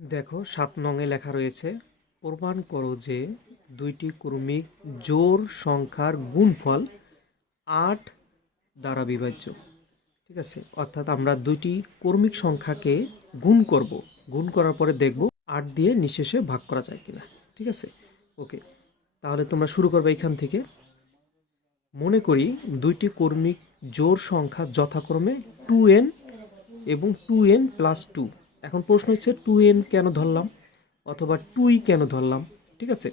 দেখো, সাত নঙে লেখা রয়েছে, প্রমাণ করো যে দুইটি ক্রমিক জোর সংখ্যার গুণফল আট দ্বারা বিভাজ্য। ঠিক আছে? অর্থাৎ আমরা দুইটি ক্রমিক সংখ্যাকে গুণ করব। গুণ করার পরে দেখব আট দিয়ে নিঃশেষে ভাগ করা যায় কিনা। ঠিক আছে? ওকে, তাহলে তোমরা শুরু করবে এখান থেকে। মনে করি দুইটি কর্মিক জোর সংখ্যা যথাক্রমে টু এন এবং টু এন প্লাস টু। এখন প্রশ্ন হচ্ছে টু এন কেন ধরলাম অথবা টুই কেন ধরলাম? ঠিক আছে?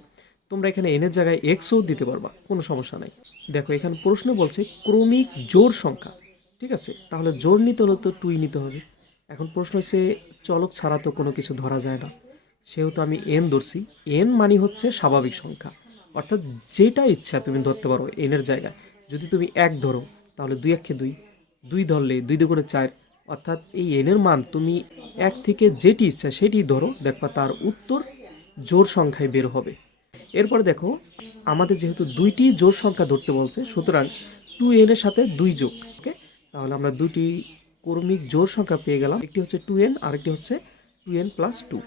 তোমরা এখানে এনের জায়গায় এক্সও দিতে পারবা, কোনো সমস্যা নাই। দেখো, এখানে প্রশ্ন বলছে ক্রমিক জোর সংখ্যা। ঠিক আছে? তাহলে জোর নিতে হলে তো টুই নিতে হবে। এখন প্রশ্ন হচ্ছে, চলক ছাড়া তো কোনো কিছু ধরা যায় না। সেহেতু আমি এন ধরছি। এন মানে হচ্ছে স্বাভাবিক সংখ্যা। অর্থাৎ যেটা ইচ্ছা তুমি ধরতে পারো এনের জায়গায়। যদি তুমি এক ধরো, তাহলে দুই একে দুই। দুই ধরলে দুই দুগুণে চার অর্থাৎ এই এনের মান তুমি এক থেকে যেটি ইচ্ছা সেটি ধরো, দেখবা তার উত্তর জোর সংখ্যায় বের হবে। এরপর দেখো, আমাদের যেহেতু দুইটি জোর সংখ্যা ধরতে বলছে, সুতরাং টু এনের সাথে দুই যোগ ওকে তাহলে আমরা দুটি কর্মিক জোর সংখ্যা পেয়ে গেলাম। একটি হচ্ছে টু এন আরেকটি হচ্ছে টু এন প্লাস টু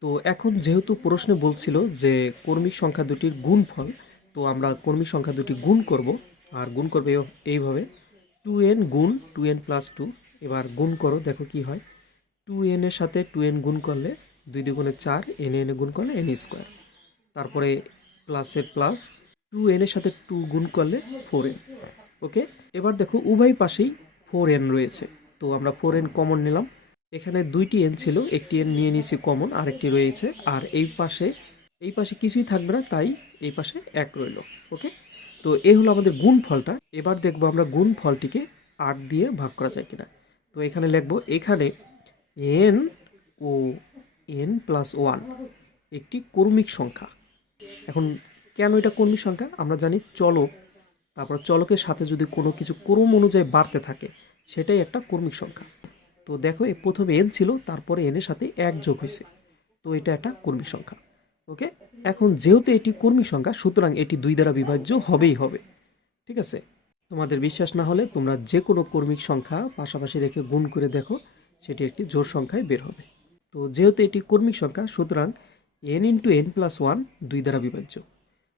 তো এখন যেহেতু প্রশ্নে বলছিল যে কর্মিক সংখ্যা দুটির গুণফল, তো আমরা কর্মিক সংখ্যা দুটি গুণ করব। আর গুণ করবে এই- এইভাবে টু এন গুণ টু এন প্লাস টু এবার গুণ করো, দেখো কি হয়। টু এন এর সাথে টু এন গুণ করলে দুই দুগুণে চার এন এন গুণ করলে এন স্কোয়ার তারপরে প্লাসের প্লাস টু এন এর সাথে টু গুণ করলে ফোর এন ওকে এবার দেখো উভয় পাশেই ফোর এন রয়েছে। তো আমরা ফোর এন কমন নিলাম। এখানে দুইটি এন ছিল, একটি এন নিয়ে নিয়েছি কমন আরেকটি রয়েছে। আর এই পাশে এই পাশে কিছুই থাকবে না, তাই এই পাশে এক রইল। ওকে তো এই হলো আমাদের গুণ ফলটা এবার দেখব আমরা গুণ ফলটিকে আট দিয়ে ভাগ করা যায় কিনা। তো এখানে লিখব, এখানে এন ও এন প্লাস ওয়ান একটি কর্মিক সংখ্যা। এখন কেন এটা কর্মিক সংখ্যা? আমরা জানি চলক, তারপর চলকের সাথে যদি কোনো কিছু ক্রম অনুযায়ী বাড়তে থাকে, সেটাই একটা কর্মিক সংখ্যা। তো দেখো, এই প্রথমে এন ছিল, তারপরে এনের সাথে এক যোগ হয়েছে। তো এটা একটা কর্মিক সংখ্যা। ওকে? এখন যেহেতু এটি কর্মিক সংখ্যা, সুতরাং এটি দুই দ্বারা বিভাজ্য হবেই হবে। ঠিক আছে? তোমাদের বিশ্বাস না হলে তোমরা যে কোনো কর্মিক সংখ্যা পাশাপাশি রেখে গুণ করে দেখো, সেটি একটি জোর সংখ্যায় বের হবে। তো যেহেতু এটি কর্মিক সংখ্যা, সুতরাং n into n plus one দুই দ্বারা বিভাজ্য।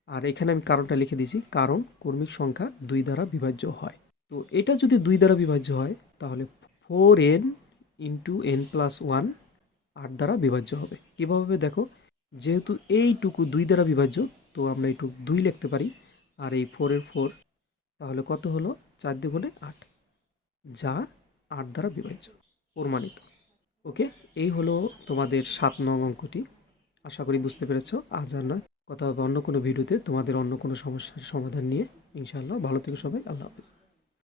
আর এখানে আমি কারণটা লিখে দিয়েছি, কারণ কর্মিক সংখ্যা দুই দ্বারা বিভাজ্য হয়। তো এটা যদি দুই দ্বারা বিভাজ্য হয়, তাহলে four n into n plus one আট দ্বারা বিভাজ্য হবে। কীভাবে দেখো, যেহেতু এইটুকু দুই দ্বারা বিভাজ্য, তো আমরা এইটুকু দুই লিখতে পারি, আর এই ফোরের ফোর তাহলে কত হলো? চার দ্বিগুণে আট, যা আট দ্বারা বিভাজ্য, প্রমাণিত। ওকে? এই হলো তোমাদের সাত নং অঙ্কটি। আশা করি বুঝতে পেরেছ। আজ আর নয়। কথা হবে অন্য কোনো ভিডিওতে। তোমাদের অন্য কোনো সমস্যার সমাধান নিয়ে। ইনশাআল্লাহ। ভালো থেকে সবাই। আল্লাহ হাফিজ।